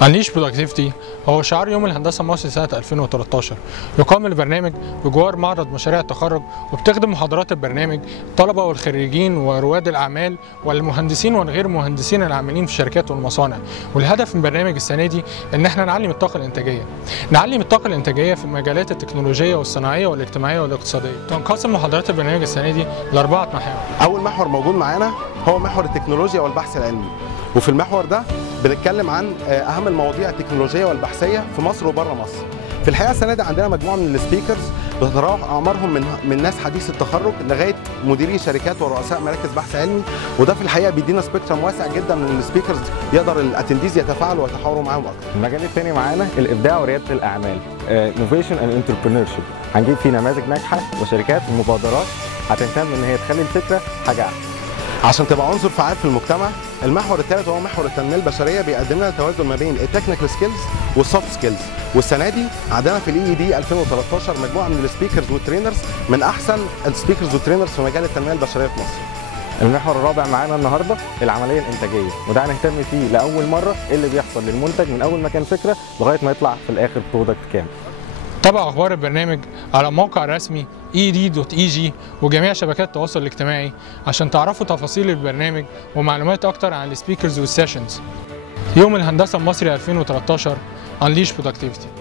Unleash Productivity هو شعار يوم الهندسة المصري سنة 2013. يقام البرنامج بجوار معرض مشاريع التخرج، وبتخدم محاضرات البرنامج الطلبة والخريجين ورواد الأعمال والمهندسين والغير مهندسين العاملين في الشركات والمصانع. والهدف من برنامج السنة دي إن احنا نعلم الطاقة الإنتاجية. نعلم الطاقة الإنتاجية في المجالات التكنولوجية والصناعية والاجتماعية والاقتصادية. تنقسم محاضرات البرنامج السنة دي لأربعة محاور. أول محور موجود معانا هو محور التكنولوجيا والبحث العلمي، وفي المحور ده بنتكلم عن أهم المواضيع التكنولوجية والبحثية في مصر وبره مصر. في الحقيقة السنة دي عندنا مجموعة من السبيكرز بتتراوح أعمارهم من ناس حديث التخرج لغاية مديري شركات ورؤساء مراكز بحث علمي، وده في الحقيقة بيدينا سبيكترم واسع جدا من السبيكرز يقدر الاتنديز يتفاعلوا ويتحاوروا معاهم أكتر. المجال الثاني معانا الإبداع وريادة الأعمال، Innovation and Entrepreneurship. هنجيب فيه نماذج ناجحة وشركات ومبادرات هتهتم إن هي تخلي الفكرة حاجة أحسن عشان تبقى عنصر فعال في المجتمع. المحور الثالث هو محور التنميه البشريه، بيقدم لنا توازن ما بين التكنيكال سكيلز والسوفت سكيلز، والسنه دي عندنا في الاي دي 2013 مجموعه من السبيكرز والترينرز من احسن السبيكرز والترينرز في مجال التنميه البشريه في مصر. المحور الرابع معانا النهارده العمليه الانتاجيه، وده هنهتم فيه لاول مره ايه اللي بيحصل للمنتج من اول ما كان فكره لغايه ما يطلع في الاخر برودكت كامل. تابع أخبار البرنامج على الموقع الرسمي ed.eg وجميع شبكات التواصل الاجتماعي عشان تعرفوا تفاصيل البرنامج ومعلومات أكتر عن السبيكرز والسيشنز. يوم الهندسة المصري 2013 Unleash Productivity.